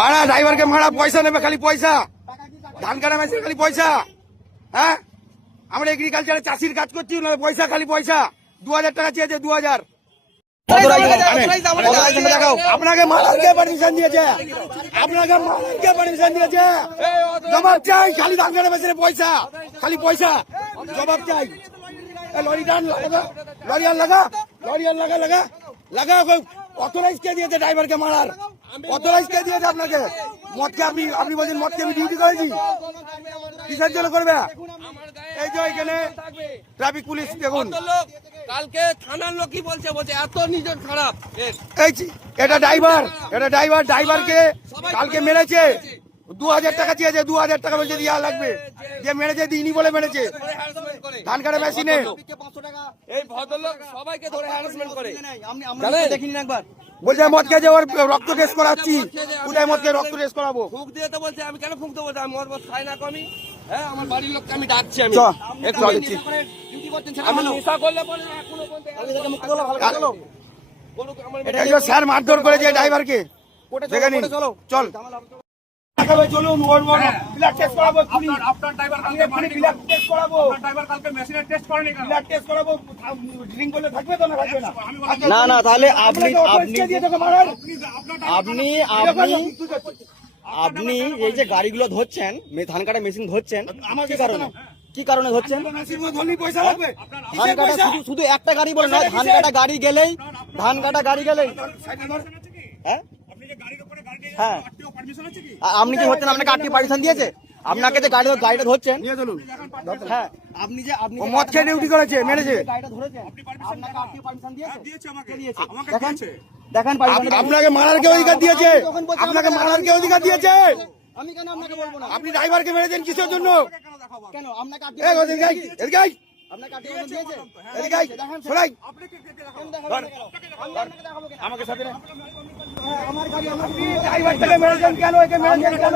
মারা ড্রাইভারকে মারা, পয়সা নেবে খালি পয়সা, ধান কাটা মেশিন খালি পয়সা। হ্যাঁ, আমরা এগ্রিকালচারে চাষির কাজ করছি, পয়সা খালি পয়সা। 2000 টাকা চেয়েছে, 2000। আপনাকে মারার কে পারমিশন দিয়েছে? আপনাকে মারার কে পারমিশন দিয়েছে? জবাব চাই, খালি ধান কাটা মেশিনে পয়সা, খালি পয়সা, জবাব চাই। লরিটা লাগা, লরিয়াল লাগা, লরিয়াল লাগা, লাগা লাগা। অথরাইজ কে দিয়েছে ড্রাইভারকে মারার? অথরাইজ কে দিয়েছে আপনাকে? মদকে আপনি বলছেন মদকে আমি ডিউটি করেছি, কিসের জন্য করবে? এই যে এখানে ট্রাফিক পুলিশ দেখুন, কালকে থানার লোক কি বলছে, এত নিজের খারাপ। এটা ড্রাইভার, ড্রাইভারকে কালকে মেরেছে, 2000 টাকা চেয়েছে, 2000 টাকা বলছে দিয়া লাগবে, যে মেরেছে দিইনি বলে মেরেছে ধান কাটা মেশিনে। এই ভদ্রলোক সবাইকে ধরে হ্যারাসমেন্ট করে, দেখিনি একবার বলছে মদ খেয়েছে, ওর রক্ত টেস্ট করাচ্ছি, কোথায় মদ খেয়ে রক্ত টেস্ট করাবো? ফুঁক দিয়ে তো বলছে, আমি কেন ফুঁক দেবো? আমি মদ খাই না কমি। হ্যাঁ, আমার বাড়ির লোককে আমি ডাকছি, আমি আমি নেশা করলে পরে এখনো বলতে স্যার মারধর করেছে ড্রাইভারকে, দেখে নিন। চল চলুন, ব্লাড টেস্ট করাবো, আপনার ড্রাইভার কালকে ব্লাড টেস্ট করাবো, ড্রাইভার কালকে মেশিনের টেস্ট করেনি কেন? ব্লাড টেস্ট করাবো। ড্রিঙ্ক করলে থাকবে তো না থাকবে না? না না, তাহলে আপনি আপনি এই যে গাড়িগুলো ধরছেন, ধান কাটা মেশিন ধরছেন, কি কারণে ধরছেন? পয়সা লাগবে, ধান কাটা শুধু একটা গাড়ি বলে নয়, ধান কাটা গাড়ি গেলেই হ্যাঁ হ্যাঁ, আপনি যে হচ্ছেন, আপনাকে আটটি পারমিশন দিয়েছে? আপনাকে যে গাড়িটা ধরছেন, নিয়ে চলুন। হ্যাঁ, আপনি মদ খেয়ে ডিউটি করেছে, মেরেছে। গাড়িটা ধরেছেন, আপনাকে আটটি পারমিশন দিয়েছে? দিয়েছে আমাকে, দেখেন আপনাকে মারার কে অধিকার দিয়েছে? আপনাকে মারার কে অধিকার দিয়েছে? আমি কেন আপনাকে বলবো না? আপনি ড্রাইভারকে মেরেছেন কিসের জন্য? কেন আপনাকে আটটি আপনাকে আমাকে সাথে আমার গাড়ি, আমার ড্রাইভারটাকে মেরেছেন কেন? একে মেরেছেন কেন?